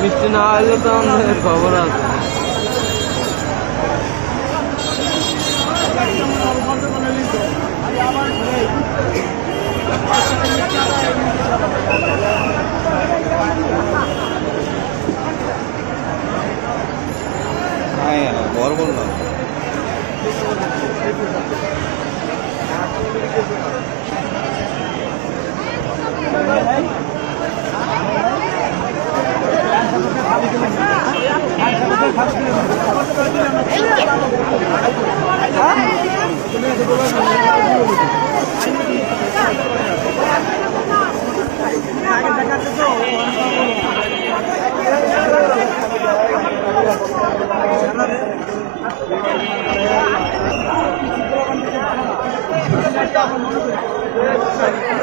মিষ্টি না হলে তো আমাদের খবর আছে। বর বললাম Thank you.